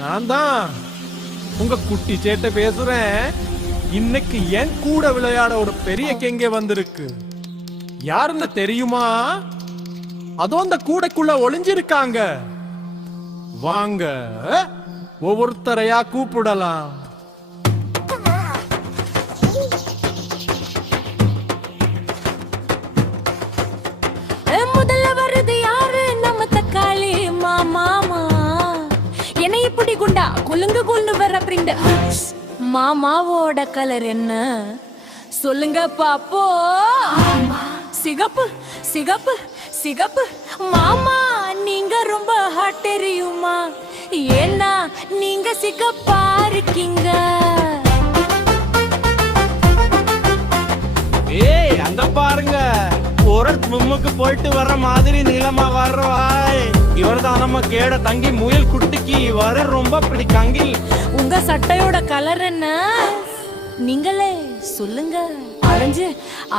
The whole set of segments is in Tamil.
நான் தான் உங்க குட்டி சேட்ட பேசுறேன். இன்னைக்கு என் கூட விளையாட ஒரு பெரிய கெங்க வந்திருக்கு. யாருன்னு தெரியுமா? அதோ அந்த கூடைக்குள்ள ஒளிஞ்சிருக்காங்க. வாங்க, ஒவ்வொருத்தரையா கூப்பிடலாம். முதல்ல வருது யாரு? நம்ம தக்காளி மாமா. என்னை இப்படி குண்டா குலுங்கு குண்டு வர பிரிண்ட். மாமாவோட கலர் என்ன சொல்லுங்க பாப்போ? சிகப்பு சிகப்பு சிகப்பு. மாமா நீங்க ரொம்ப ஹாட் தெரியுமா? ஏன்னா நீங்க சிகப்பா இருக்கீங்க. ஏய் அங்க பாருங்க, ஒரு மும்முக்கு போயிட்டு வர மாதிரி நீளமா வர்றவாய். இவர்தான் நம்ம கேட தங்கி முயல் குட்டிக்கு வர ரொம்ப பிடிக்காங்கில். உங்க சட்டையோட கலர் என்ன நீங்களே சொல்லுங்க. Orange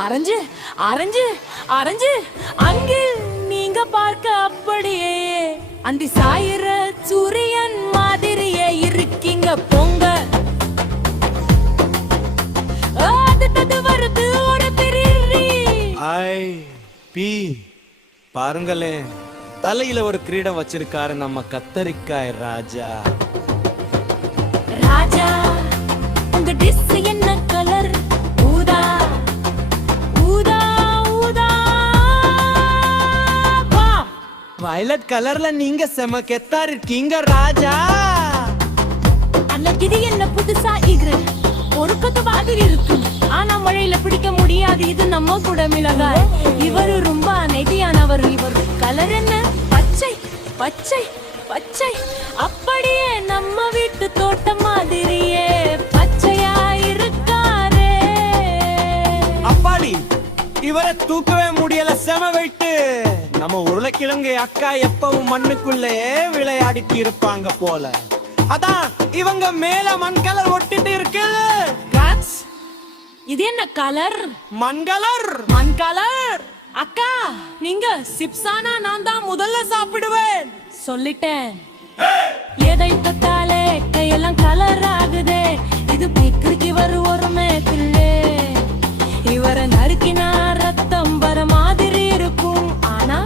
orange orange orange. அங்கே நீங்க பார்க்க அப்படியே அந்த சாயிர சூரியன் மாதிரியே இருக்கீங்க. பொங்க அது வருது ஒரு பெரிய ஐ பி பாருங்களே, தலையில ஒரு கிரீடம் வச்சிருக்காரு நம்ம கத்தரிக்காய் ராஜா. ராஜா உங்க டிஸ் என்ன கலர்? ஊதா ஊதா ஊதா. வயலட் கலர்ல நீங்க செம கெத்தா இருக்கீங்க ராஜா. அன்னைக்கு இது என்ன புதுசா இரு ஒரு கத்து மாதிரி இருக்கும். ஆனா மழையில பிடிக்க முடியாது. இது நம்ம கூட மிளகாய். இவரு ரொம்ப நெதியானவர். இவரு கலர் என்ன? பச்சை பச்சை பச்சை. அப்படியே நம்ம வீட்டு தோட்டம் மாதிரியே பச்சையா இருக்காரே. அப்பாடி, இவரை தூக்கவே முடியல, செம வெயிட்டு. நம்ம உருளைக்கிழங்கு அக்கா எப்பவும் மண்ணுக்குள்ளே விளையாடிட்டு இருப்பாங்க போல. அதான் இவங்க மேல மண் கலர் ஒட்டிட்டு இருக்கு. இது என்ன கலர்? மண் கலர். மண் கலர். அக்கா நீங்க சிப்ஸானா நான் தான் முதல்ல சாப்பிடுவேன் சொல்லிட்டேன். எதை தொட்டாலே கையெல்லாம் கலர் ஆகுதே. இது பைக்கிற்கு வரு ஒரு மேக்கில்லே. இவரை நறுக்கினா ரத்தம் வர மாதிரி இருக்கும். ஆனா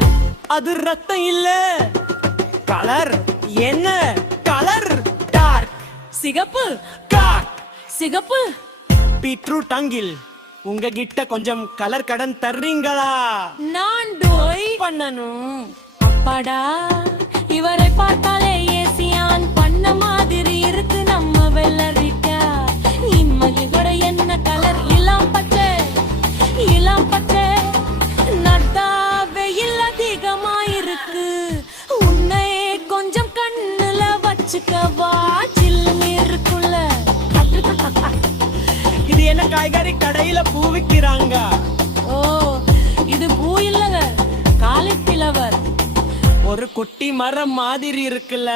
அது ரத்தம் இல்ல. கலர் என்ன கலர்? டார்க் சிகப்பு டார்க் சிகப்பு. பீட்ரூட் அங்கில், உங்ககிட்ட கொஞ்சம் கலர் கடன் தர்றீங்களா? நான் டோய் பண்ணணும். அப்பாடா, இவரை பார்த்தாலே ஏசியான் பண்ண மாதிரி இருக்கு நம்ம வெள்ளரிக்கா. இம்மதி கூட என்ன கலர்? இளம் பச்சை இளம் பச்சை. நட்டா வெயில் அதிகமா இருக்கு. உன்னை கொஞ்சம் கண்ணுல வச்சுக்கவா? சில்லுன்னு இருக்குல்ல. இது என்ன காய்கறி கடையில பூ விக்கிறாங்க? ஓ இது பூ இல்லங்க, காலிஃபிளவர். ஒரு குட்டி மரம் மாதிரி இருக்குல்ல.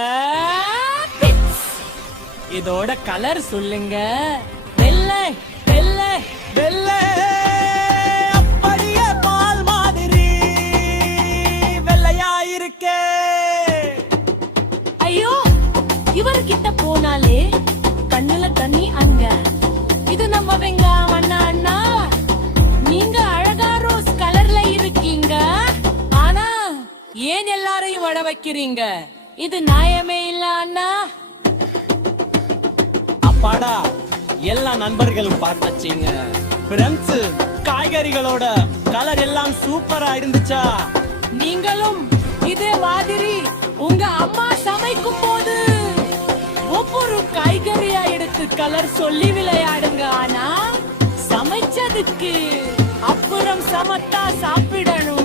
இதோட கலர் சொல்லுங்க. வெள்ளை வெள்ளை வெள்ளை. அப்படியே பால் மாதிரி வெள்ளையா இருக்கே. ஐயோ, இவர்கிட்ட போனாலே கண்ணுல தண்ணி. அங்க இது நம்ம வெங்காயம் அண்ணா. நீங்க அழகா ரோஸ் கலர்ல இருக்கீங்க. ஆனா ஏன் எல்லாரையும் வட வைக்கிறீங்க? இது நியாயமே இல்ல அண்ணா. அப்பாடா, எல்லா நண்பர்களும் பார்த்தாச்சீங்க. ஃப்ரெண்ட்ஸ், காய்கறிகளோட கலர் எல்லாம் சூப்பரா இருந்துச்சா? நீங்களும் இதே மாதிரி உங்க அம்மா சமைக்கும் போது ஒவ்வொரு காய்கறியா எடுத்து கலர் சொல்லி விளையாடுங்க. ஆனா சமைச்சதுக்கு அப்புறம் சமத்தா சாப்பிடணும்.